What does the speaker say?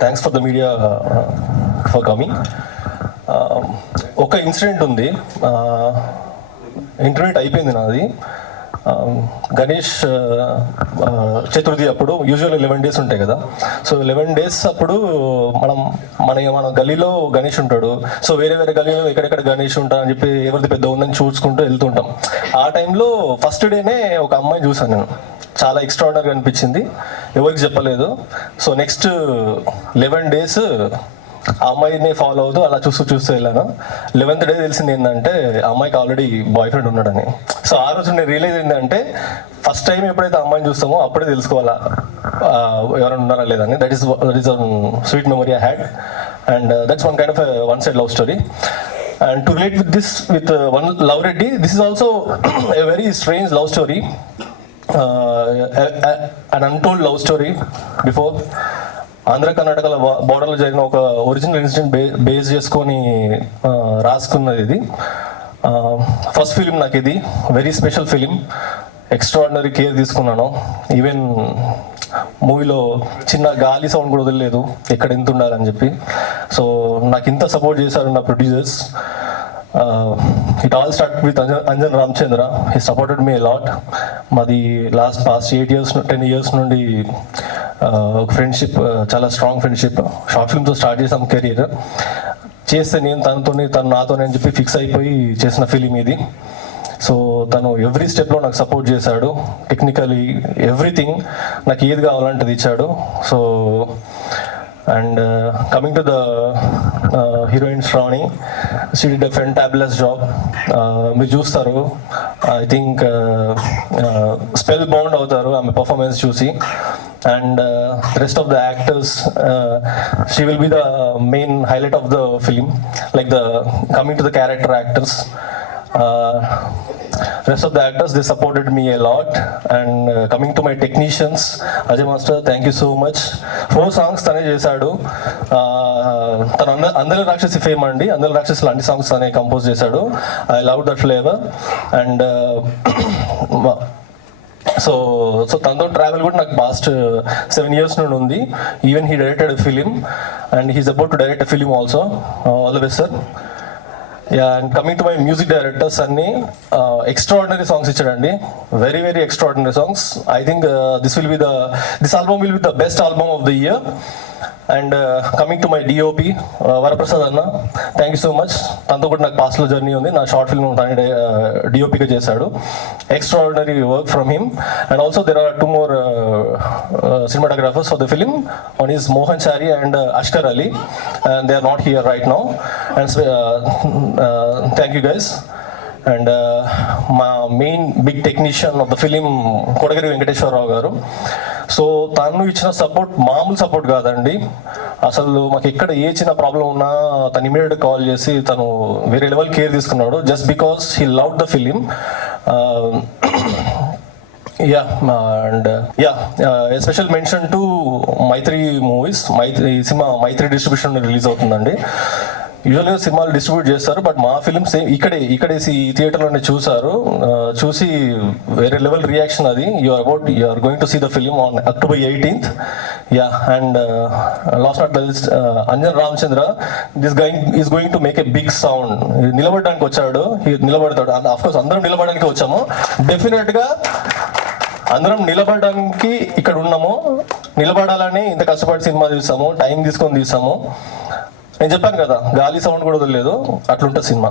Thanks for the media for coming. ఒక incident ఉంది, internet అయిపోయింది నాది. గణేష్ చతుర్థి అప్పుడు యూజువల్ 11 days ఉంటాయి కదా. సో 11 days అప్పుడు మన గలీలో గణేష్ ఉంటాడు. సో వేరే గలీలో ఎక్కడెక్కడ గణేష్ ఉంటా అని చెప్పి ఎవరిది పెద్ద ఉందని చూసుకుంటూ వెళ్తుంటాం. ఆ టైంలో ఫస్ట్ డేనే ఒక అమ్మాయిని చూసాను నేను. చాలా ఎక్స్ట్రాడినరీగా అనిపించింది, ఎవరికి చెప్పలేదు. సో నెక్స్ట్ 11 days ఆ అమ్మాయిని ఫాలో అవుతూ అలా చూస్తూ వెళ్ళాను. 11th day తెలిసింది ఏంటంటే ఆ అమ్మాయికి ఆల్రెడీ బాయ్ ఫ్రెండ్ ఉన్నాడని. సో ఆ రోజు నేను రియలైజ్ ఏంటంటే ఫస్ట్ టైం ఎప్పుడైతే అమ్మాయిని చూస్తామో అప్పుడే తెలుసుకోవాలా ఎవరైనా ఉన్నారా లేదని. That is sweet memory I had, and that's one kind of one side love story. And to relate with this with one Love Reddy, this is also a very strange love story, an untold love story before. Andhra కర్ణాటకల బోర్డర్లో జరిగిన ఒక original incident base చేసుకొని రాసుకున్నది ఇది. First film నాకు ఇది, very special film. Extraordinary care తీసుకున్నాను. Even మూవీలో చిన్న గాలి సౌండ్ కూడా వదిలేదు ఎక్కడ ఎంత ఉండాలని చెప్పి. సో నాకు ఇంత సపోర్ట్ చేశారు నా producers. It all start with Anjan Ramachandra. He supported me lot. మాది పాస్ట్ 8 years 10 years నుండి ఒక ఫ్రెండ్షిప్, చాలా స్ట్రాంగ్ ఫ్రెండ్షిప్. షార్ట్ ఫిల్మ్తో స్టార్ట్ చేసాం కెరీర్. చేస్తే నేను తను నాతోనే అని చెప్పి ఫిక్స్ అయిపోయి చేసిన ఫిలిం ఇది. సో తను ఎవ్రీ స్టెప్లో నాకు సపోర్ట్ చేశాడు, టెక్నికలీ ఎవ్రీథింగ్. నాకు ఏది కావాలంటే ఇచ్చాడు. So and coming to the heroine Shravani, she did a fantabulous job. మీరు చూస్తారు, ఐ థింక్ స్పెల్ బౌండ్ అవుతారు ఆమె పర్ఫార్మెన్స్ చూసి. And rest of the actors, she will be the main highlight of the film, like coming to the character actors, rest of the actors, they supported me a lot. And coming to my technicians, Ajay Master, thank you so much. 4 songs tane chesadu. Tanu Andala Rakshasi fame andi, Andala Rakshasi lanti songs tane compose chesadu. I love that flavor. And so తనతో travel కూడా నాకు past 7 years నుండి ఉంది. Even he directed a film and he's about to direct a film also. All the best sir. Yeah, and coming to my music directors, అన్ని extraordinary songs ఇచ్చాడండి. Very very extraordinary songs. I think this album will be the best album of the year. And coming to my DOP Varaprasad అన్న, thank you so much. తనతో కూడా నాకు పాస్ట్లో journey ఉంది. నా short film తను డిఓపిగా చేశాడు. Extraordinary work from him. And also there are 2 more cinematographers for the film. One is Mohan Chari and Ashkar Ali, and they are not here right now. And thank you guys. And మా main big technician of the film Kotagiri Venkateswararao గారు. So తను ఇచ్చిన support మామూలు support కాదండి. అసలు మాకు ఎక్కడ ఏ చిన్న ప్రాబ్లం ఉన్నా తను ఇమీడియట్గా కాల్ చేసి తను వేరే లెవెల్ కేర్ తీసుకున్నాడు, just because he love the film. A special mention to Maitri Movies. ఈ సినిమా మైత్రి డిస్ట్రిబ్యూషన్ రిలీజ్ అవుతుందండి. యూజువల్గా సినిమాలు డిస్ట్రిబ్యూట్ చేస్తారు, బట్ మా ఫిలిమ్స్ ఇక్కడే ఈ థియేటర్లోనే చూసి వేరే లెవెల్ రియాక్షన్ అది. You are going to see the film on October 18th. Yeah, and last not least, Anjan Ramachandra is going to make a big sound. నిలబడడానికి వచ్చాడు, నిలబడతాడు. అఫ్కోర్స్ అందరం నిలబడడానికి వచ్చాము. డెఫినెట్గా అందరం నిలబడడానికి ఇక్కడ ఉన్నాము. నిలబడాలని ఇంత కష్టపడి సినిమా తీస్తాము, టైం తీసుకొని తీస్తాము. నేను చెప్పాను కదా, గాలి సౌండ్ కూడా వదలలేదు, అట్లుంటుంది సినిమా.